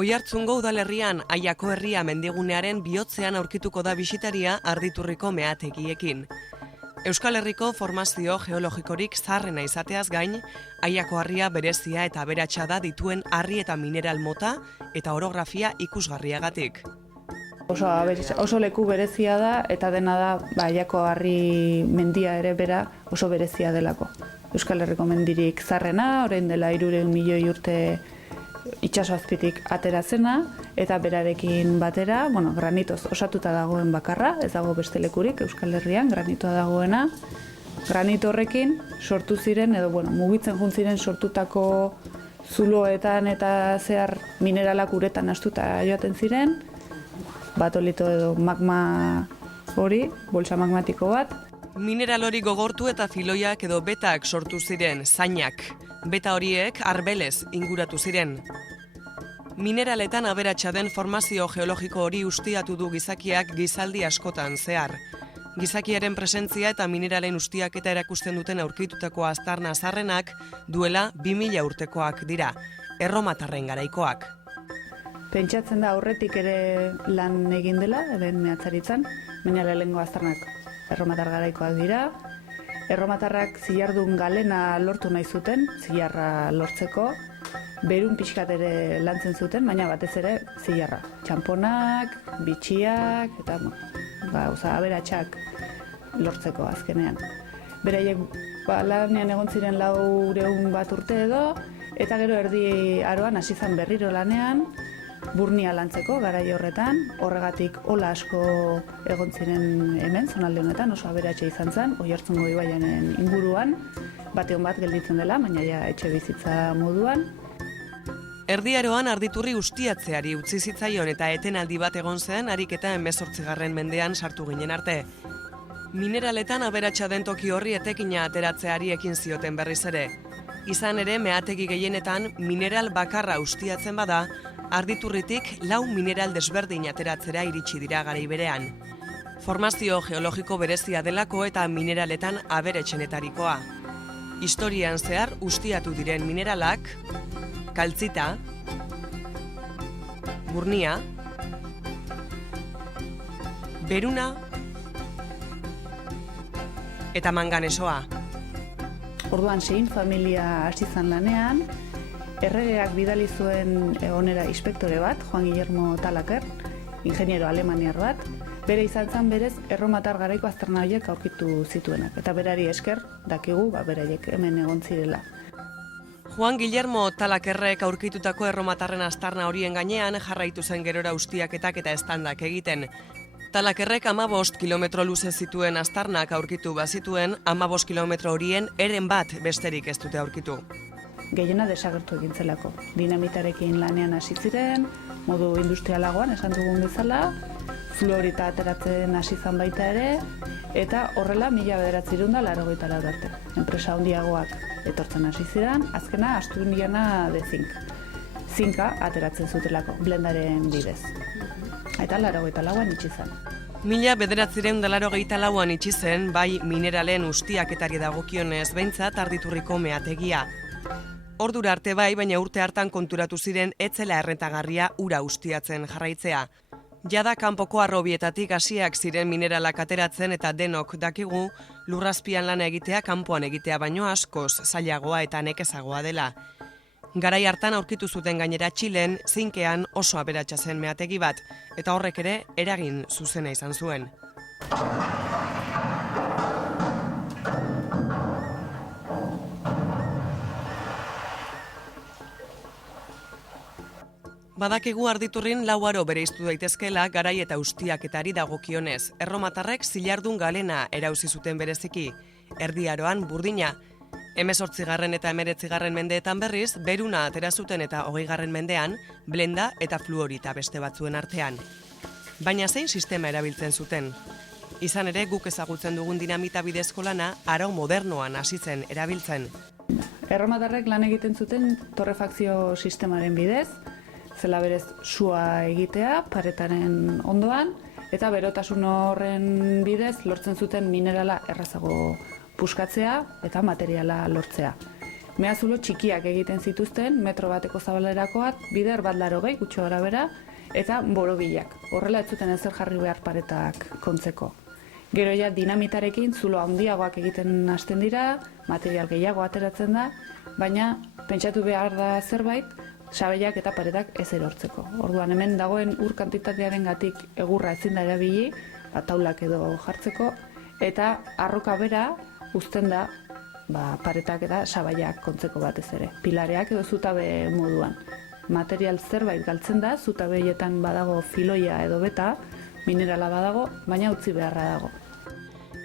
Oiartzungo udalerrian Aiako herria mendigunearen bihotzean aurkituko da bisitaria Arditurriko meategiekin. Euskal Herriko formazio geologikorik zaharrena izateaz gain, Aiako harria berezia eta aberatsa da dituen harri eta mineral mota eta orografia ikusgarriagatik. Oso leku berezia da eta dena da Aiako harri mendia ere bera oso berezia delako. Euskal Herriko mendirik zaharrena, orain dela 300 milioi urte itsaso azpitik atera zena eta berarekin batera, granitoz osatuta dagoen bakarra, ez dago beste lekurik Euskal Herrian granitoa dagoena. Granito horrekin sortu ziren edo mugitzen joan ziren sortutako zuloetan eta zehar mineralak uretan astuta joaten ziren. Batolito edo magma hori, bolsa magmatiko bat. Mineral hori gogortu eta filoiak edo betak sortu ziren, zainak. Beta horiek arbelez inguratu ziren. Mineraletan aberatsa den formazio geologiko hori ustiatu du gizakiak gizaldi askotan zehar. Gizakiaren presentzia eta mineralen ustiaketa erakusten duten aurkitutako aztarna zaharrenak duela 2000 urtekoak dira, erromatarren garaikoak. Pentsatzen da aurretik ere lan egin dela, hemen mehatzaritzan, baina lehenengo aztarnak erromatar garaikoak dira. Erromatarrak zilardun galena lortu nahi zuten, zilarra lortzeko, berun pixkat ere lantzen zuten, baina batez ere zilarra. Txamponak, bitxiak eta aberatsak lortzeko azkenean. Beraiek lanean egon ziren 400 bat urte edo, eta gero erdi aroan hasi zen berriro lanean, burnia lantzeko garai horretan, horregatik ola asko egon ziren hemen, zonalde honetan, oso aberatsa izan zen, Oiartzungo ibaiaren inguruan, bateon bat gelditzen dela, baina ja etxe bizitza moduan. Erdi Aroan Arditurri ustiatzeari utzi zitzaion eta etenaldi bat egon zen ariketa 18. mendean sartu ginen arte. Mineraletan aberatsa den toki horri etekina ateratzeari ekin zioten berriz ere. Izan ere, meategi gehienetan mineral bakarra ustiatzen bada, Arditurritik 4 mineral desberdin ateratzera iritsi dira garai berean. Formazio geologiko berezia delako eta mineraletan aberetsenetarikoa. Historian zehar ustiatu diren mineralak, kaltzita, burnia, beruna eta manganesoa. Orduan 6 familia hasi zen lanean, erregeak bidali zuen onera inspektore bat, Juan Guillermo Talaker, ingeniero alemaniar bat, bere izan zen berez erromatar garaiko aztarna horiek aurkitu zituenak. Eta berari esker dakigu, beraiek hemen egon zirela. Juan Guillermo Talakerrek aurkitutako erromatarren aztarna horien gainean jarraitu zen gerora ustiaketak eta estandak egiten. Talakerrek 15 kilometro luze zituen aztarnak aurkitu bazituen, 15 kilometro horien eren bat besterik ez dute aurkitu. Gehiena desagertu egin zelako. Dinamitarekin lanean hasi ziren, modu industrialagoan esan dugun bezala, fluorita ateratzen hasi zan baita ere, eta horrela 1984 arte. Enpresa handiagoak etortzen hasi ziren, azkena Asturiana de Zinc. Zinka ateratzen zutelako, blendaren bidez. Eta 84an itxi zen. 1984an itxi zen, bai mineralen ustiaketari dagokionez behintzat Arditurriko meategia. Ordura arte bai, baina urte hartan konturatu ziren etzela errentagarria ura ustiatzen jarraitzea. Jada kanpoko harrobietatik hasiak ziren mineralak ateratzen eta denok dakigu lurrazpian lana egitea kanpoan egitea baino askoz zailagoa eta nekezagoa dela. Garai hartan aurkitu zuten gainera Txilen, zinkean oso aberatsa zen meategi bat, eta horrek ere eragin zuzena izan zuen. Badakigu Arditurrin 4 aro bereiztu daitezkeela garai eta ustiaketari dagokionez. Erromatarrek zilardun galena erauzi zuten bereziki. Erdi Aroan burdina. 18. eta 19. mendeetan berriz, beruna atera zuten eta 20. mendean, blenda eta fluorita beste batzuen artean. Baina zein sistema erabiltzen zuten? Izan ere, guk ezagutzen dugun dinamita bidezko lana, aro modernoan hasi zen erabiltzen. Erromatarrek lan egiten zuten torrefakzio sistemaren bidez, zela berez sua egitea paretaren ondoan, eta berotasun horren bidez lortzen zuten minerala errazago puskatzea eta materiala lortzea. Mehazulo txikiak egiten zituzten, metro bateko zabalerakoak, bider bat 80 gutxo arabera, eta borobilak. Horrela ez zuten ezer jarri behar paretak kontzeko. Gero ja dinamitarekin zulo handiagoak egiten hasten dira, material gehiago ateratzen da, baina pentsatu behar da zerbait, sabelak eta paretak ez erortzeko. Orduan hemen dagoen ur kantitatearengatik egurra ezin da erabili, taulak edo jartzeko, eta arroka bera uzten da paretak eta sabaiak kontzeko batez ere. Pilareak edo zutabe moduan. Material zerbait galtzen da, zutabeietan badago filoia edo beta, minerala badago, baina utzi beharra dago.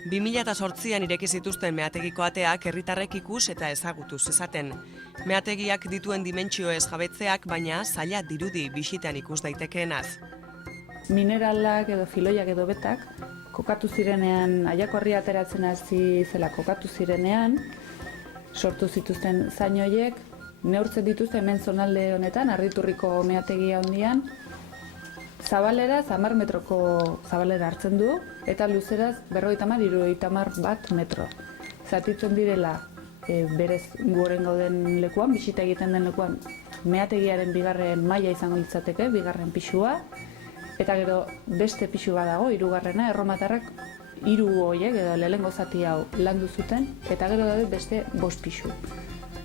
2008an ireki zituzten meategiko ateak herritarrek ikus eta ezagutu zezaten. Meategiak dituen dimentsioez jabetzeak, baina zaila dirudi bisitan ikus daitekeenaz. Mineralak edo filoiak edo betak, kokatu zirenean, Aiakorria ateratzen hasi zela kokatu zirenean, sortu zituzten zain horiek, neurtzen dituzte hemen zonalde honetan, Arditurriko meategia handian, zabaleraz 10 metroko zabalera hartzen du, eta luzeraz 50-60 bat metro. Zatitzen direla, berez guren gauden lekuan, bisita egiten den lekuan, meategiaren bigarren maila izango litzateke, bigarren pisua, eta gero beste pisu bat dago, 3. Erromatarrak 3 horiek edo lehengo zati hau landu zuten, eta gero daude beste 5 pisu.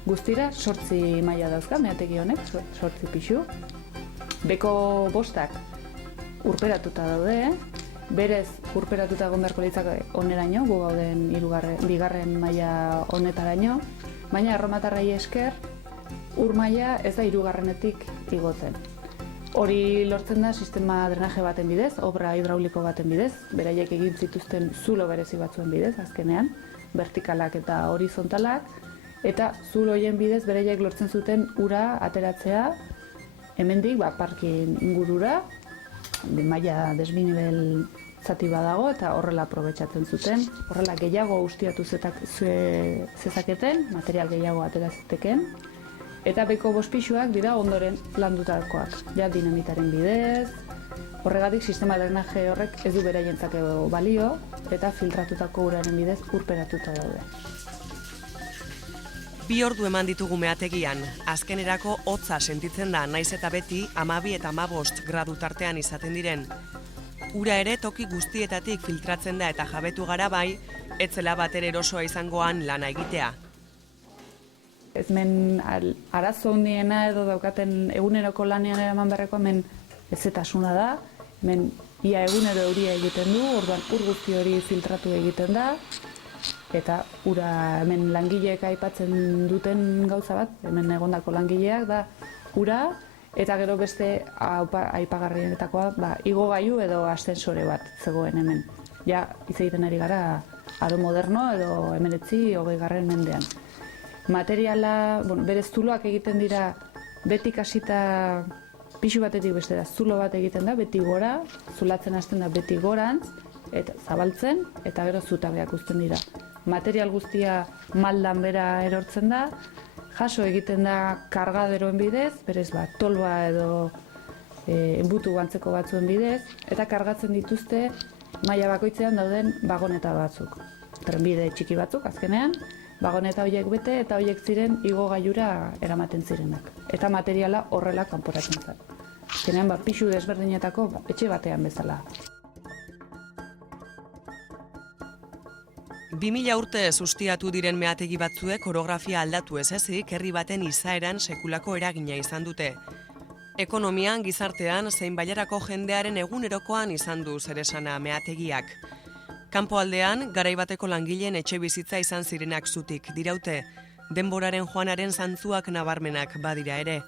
Guztira 8 maila dauzka meategi honek, 8 pisu. Beko 5ak urperatuta daude, berez urperatuta egon beharko litzake oneraino, gu gauden bigarren maila honetaraino, baina erromatarrei esker ur maila ez da 3. igotzen. Hori lortzen da sistema drenaje baten bidez, obra hidrauliko baten bidez, beraiek egin zituzten zulo berezi batzuen bidez, azkenean, vertikalak eta horizontalak, eta zulo horien bidez beraiek lortzen zuten ura ateratzea, hemendik parkin ingurura, maila desbinibel zati badago eta horrela aprobetxatzen zuten, horrela gehiago ustiatu zezaketen, material gehiago atera ziteken, eta beko 5 pisuak dira ondoren landutakoak, ja dinamitaren bidez, horregatik sistema drenaje horrek ez du beraientzat balio, eta filtratutako uraren bidez urperatuta daude. 2 ordu eman ditugu meategian, azkenerako hotza sentitzen da naiz eta beti 12 eta 15 gradu tartean izaten diren. Ura ere toki guztietatik filtratzen da eta jabetu gara bai, etzela batere erosoa izangoan lana egitea. Hemen arazo handiena edo daukaten eguneroko lanean eraman beharreko hemen ezetasuna da, hemen ia egunero euria egiten du, orduan ur guzti hori filtratu egiten da, eta ura hemen langileek aipatzen duten gauza bat, hemen egondako langileak da ura, eta gero beste aipagarrienetakoa igogailu edo ascensore bat zegoen hemen. Ja, hitz egiten ari gara aro moderno edo 19-20 mendean. Materiala, berez zuloak egiten dira betik hasita pisu batetik bestera zulo bat egiten da, beti gora, zulatzen hasten da beti gorantz, eta zabaltzen, eta gero zutabeak uzten dira. Material guztia maldan bera erortzen da, jaso egiten da kargaderoen bidez, berez tolba edo enbutu antzeko batzuen bidez, eta kargatzen dituzte maila bakoitzean dauden bagoneta batzuk. Trenbide txiki batzuk azkenean, bagoneta horiek bete eta horiek ziren igogailura eramaten zirenak. Eta materiala horrela kanporatzen zen. Azkenean pisu desberdinetako etxe batean bezala. 2000 urtez ustiatu diren meategi batzuek orografia aldatu ez ezik, herri baten izaeran sekulako eragina izan dute. Ekonomian, gizartean, zein bailarako jendearen egunerokoan izan du zeresana meategiak. Kanpoaldean, garai bateko langileen etxe bizitza izan zirenak zutik diraute, denboraren joanaren zantzuak nabarmenak badira ere.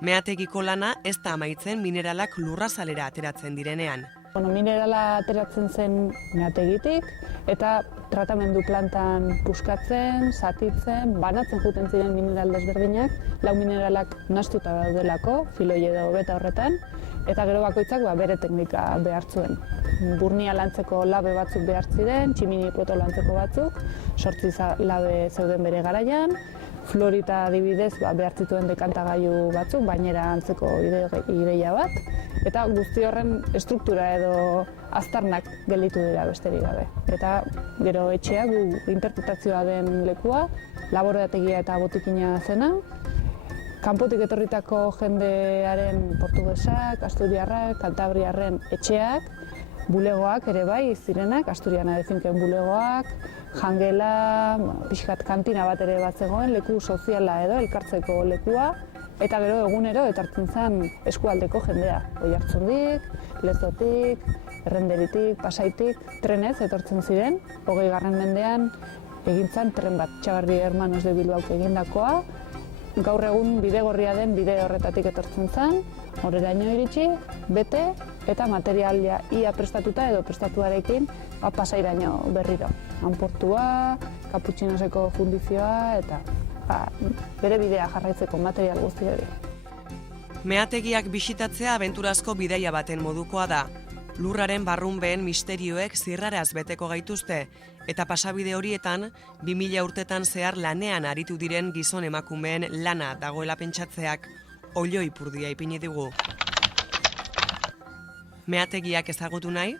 Meategiko lana ez da amaitzen mineralak lurrazalera ateratzen direnean. Minerala ateratzen zen meategitik eta tratamendu plantan puskatzen, zatitzen, banatzen juten ziren mineral desberdinak, 4 mineralak nahastuta daudelako, filoi edo beta horretan, eta gero bakoitzak bere teknika behar zuen. Burnia lantzeko labe batzuk behar ziren, tximini poto lantzeko batzuk, 8 labe zeuden bere garaian, Florita adibidez behar zituen dekantagailu batzuk, bainera antzeko ideia bat, eta guzti horren estruktura edo aztarnak gelditu dira besterik gabe. Eta gero etxea interpretazioa den lekua, laborategia eta botikina zena, kanpotik etorritako jendearen portugesak, asturiarrak, kantabriarren etxeak, bulegoak ere bai zirenak, Asturiana definken bulegoak, jangela, pixkat kantina bat ere bat zegoen, leku soziala edo elkartzeko lekua, eta gero egunero etartzen zen eskualdeko jendea. Oiartzundik, Lezotik, Errenderitik, Pasaitik, trenez etortzen ziren, 20. mendean egintzan tren bat, Txabarri Hermanos de Bilbaok egindakoa, gaur egun bidegorria den bide horretatik etortzen zen, horreraino iritsi, bete eta materialia ia prestatuta edo prestatuarekin pasairaino berriro. Hanportua, Kaputxinoseko fundizioa eta bere bidea jarraitzeko material guzti hori. Meategiak bisitatzea abenturazko bidaia baten modukoa da. Lurraren barrunbeen misterioek zirraraz beteko gaituzte, eta pasabide horietan 2000 urtetan zehar lanean aritu diren gizon emakumeen lana dagoela pentsatzeak oilo ipurdia ipini digu. Meategiak ezagutu nahi?